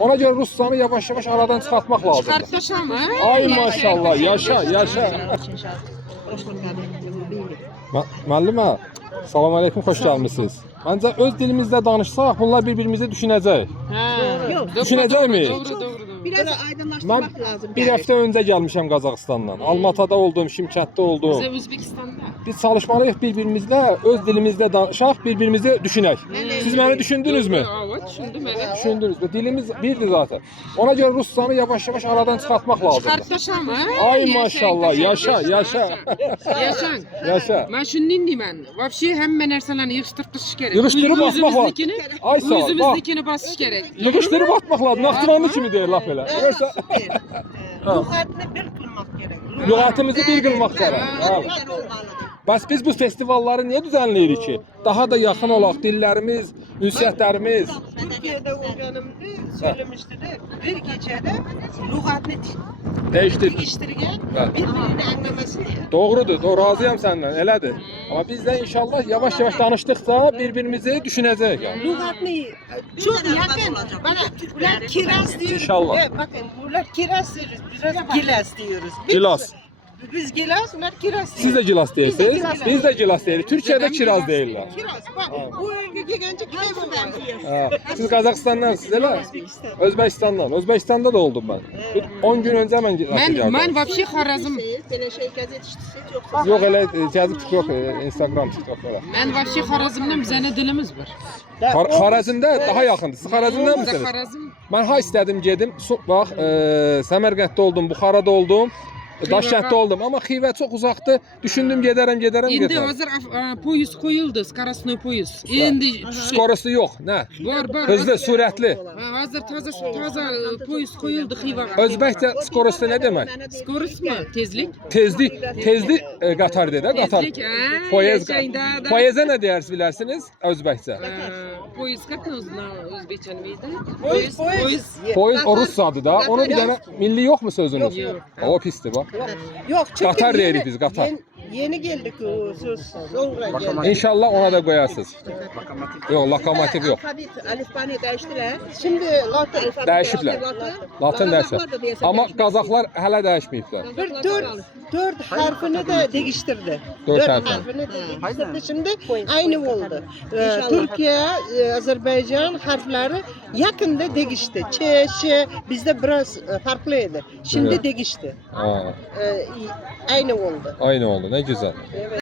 Ona göre Ruslan'ı yavaş yavaş aradan çıkartmak lazım. Çıkartmışam ha? Ay maşallah, yaşa, yaşa. Müəllimə, salam aleyküm, xoş gəlmisiniz. Məncə öz dilimizdə danışsaq, bunlar bir-birimizi düşünəcək. Düşünəcəkmi? Doğru. Biraz Mən aydınlaştırmak lazım. bir həftə öncə gəlmişəm Qazaxıstandan. Almatada oldum, Şimkətdə oldum. Bize Özbekistan'da. Biz çalışmalıyıq bir-birimizlə, öz dilimizdə danışaq, bir-birimizi düşünək. Siz məni düşündünüzmü? Evet, düşündüm evet. Düşündünüz. Dilimiz birdir zaten. Ona göre Ruslan'ı yavaş yavaş aradan çıkartmak lazım. Çıkartmışam ha? Ay maşallah, yaşa, yaşa. Yaşan. Yaşa. Ben şunu dinleyeyim. Vapşi hemen erselerine yığıştırtış gerek. Yığıştırıp atmak var. Ay sağ ol, bak. Özümüzdekini basış gerek. Yığıştırıp atmak lazım. Naktıranlı kimi deyir laf elə. Görsə, Lügatını bir kılmak gerek. lügatımızı bir qılmaq gərək. Bəli. Bəs biz bu festivalları niyə düzenləyirik ki? Daha da yaxın olaq, dillərimiz, ünsiyyətlərimiz. Türkiye'de organımda söylemişti de bir gecede lügatını Dəyişdir. değiştirgen Evet. birbirini anlaması diye. Doğrudur, doğru, razıyam səndən, elədir. Amma biz də inşallah yavaş-yavaş danışdıqca bir-birimizi düşünəcəyik. Yəni. Lügatını çok yakın. Bana bunlar kiraz diyoruz. İnşallah. Bakın bunlar kiraz diyoruz. Biraz gilas diyoruz. Gilas. Biz gilas, bunlar kiraz diyoruz. Siz də gilas deyirsiniz, biz də gilas deyirik. Türkiyədə kiraz deyirlər. Kiraz. Bak bu ülke gence kitabı ben. Ha, siz Qazaxıstandansınız, elə? Özbekistandan. Özbekistanda da oldum ben. Bir 10 gün önce mən Ben vapşi Xorazm. Böyle şey gazete işte yok. Yox, elə gəzib TikTok, Instagram, TikTok falan. Ben vapşi Xorazm'dan bize ne dilimiz var. Xarəzmdə daha yaxındır. Siz Xarəzmdən Bize misiniz? Xorazm. Mən ha istedim gedim. Bax, Səmərqənddə oldum, Buxarada oldum. Daşkentdə oldum ama Xivə çox uzaqdır. Düşündüm gedərəm. İndi hazır poyuz koyuldu, skarasnoy poyuz. İndi Skorosu yox, nə? var. Hızlı, sürətli. Hazır taze poyuz koyuldu Xivaga. Özbəkcə skorosu nə demək? Skoros mu? Tezlik. Tezli qatar dedə, qatar. Tezlik. Poyez. Şeyda. Poyezə nə deyirsiniz bilərsiniz? Özbəkcə. Poyuz как на özbekçe neydi? Poyuz. Poyez o Rus adı da. Onun bir dənə milli yoxmu sözünüz? Yok. O pisdir bax. Yok çünkü Qatar deyirik biz, qatar. Yeni geldik o söz sonra geldik. İnşallah ona da koyarsınız. Yok, lokomotiv yok. Alfabet, alifbani değiştiler. Şimdi Latın alfabeti. Dəyişiblər. Latın dəyişiblər. Amma Qazaxlar hələ dəyişməyiblər. Bir dört harfini de değiştirdi. Dört Harfini de değiştirdi. Şimdi aynı oldu. Türkiye, Azerbaycan harfleri yakında değişti. Ç, Ş bizde biraz farklıydı. Şimdi Evet. değişti. Ha, Aynı oldu. aynı oldu. Nə gözəl. Evet.